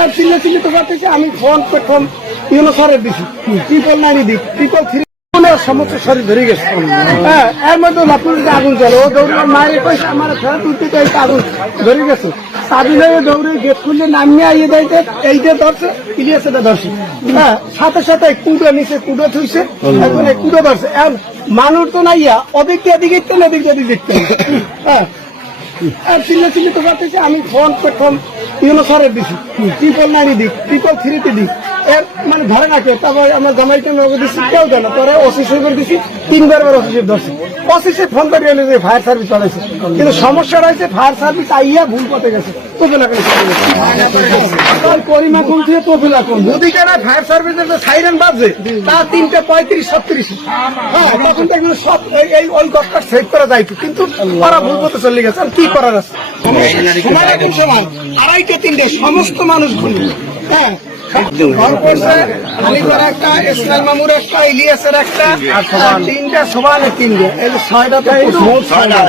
আর চিল্লি তো করতেছে। আমি ফোন প্রথম ইউনো সরের দিছি, ট্রিপল 9 দিক, ট্রিপল 3 সমস্ত শরীর ধরে গেছে। হ্যাঁ, এর মধ্যে লাপুরিতে আগুন চলে, ও দৌড়ে মায়ের পয়সা আমার ফেরত তুলতে আগুন ধরে গেছে। সাবিলে দৌড়ে গেট খুললে নামিয়ে আইয়ে দেয়, এইটা ধরছে, ইলিয়াসটা ধরছে। হ্যাঁ, সাথে সাথে কুড়ো নিচে কুড়ো থুইছে, এখন কুড়ো ধরছে। মানুষ তো নাইয়া ওদিক দিয়ে দিকে দেখতেন, এদিক দিয়ে দেখতেন। হ্যাঁ, আর চিল্লি তো করতেছে। আমি ফোন প্রথম ইউনো সরের দিছি, ট্রিপল 9 দিক, ট্রিপল 3 দিক, এর মানে ধরে রাখে। তারপর আমার জামাইকে দিচ্ছি, কেউ দেয় না। পরে ওসি সাহেবের দিচ্ছি, 3 বার ওসি সাহেব ধরছে। ওসি সাহেব ফোন করে এলো যে ফায়ার সার্ভিস চলেছে, কিন্তু সমস্যা রয়েছে ফায়ার সার্ভিস আইয়া ভুল পথে গেছে, তোফেলা করে পরিমা কম থেকে তোফেলা কম। যদি কেনা ফায়ার সার্ভিসের যে সাইরেন বাজছে, তা 3টা 35-37। হ্যাঁ, তখন দেখবেন সব ওই গছটা সেভ করা যায়, কিন্তু ওরা ভুল পথে চলে গেছে। আর কি করার আছে, সময় 2:30-3টে সমস্ত মানুষ ঘুরে। হ্যাঁ, একটা ইসলাম মামুর একটা, ইলিয়াসের একটা, 3টা সমান 3টে, এই 6টা।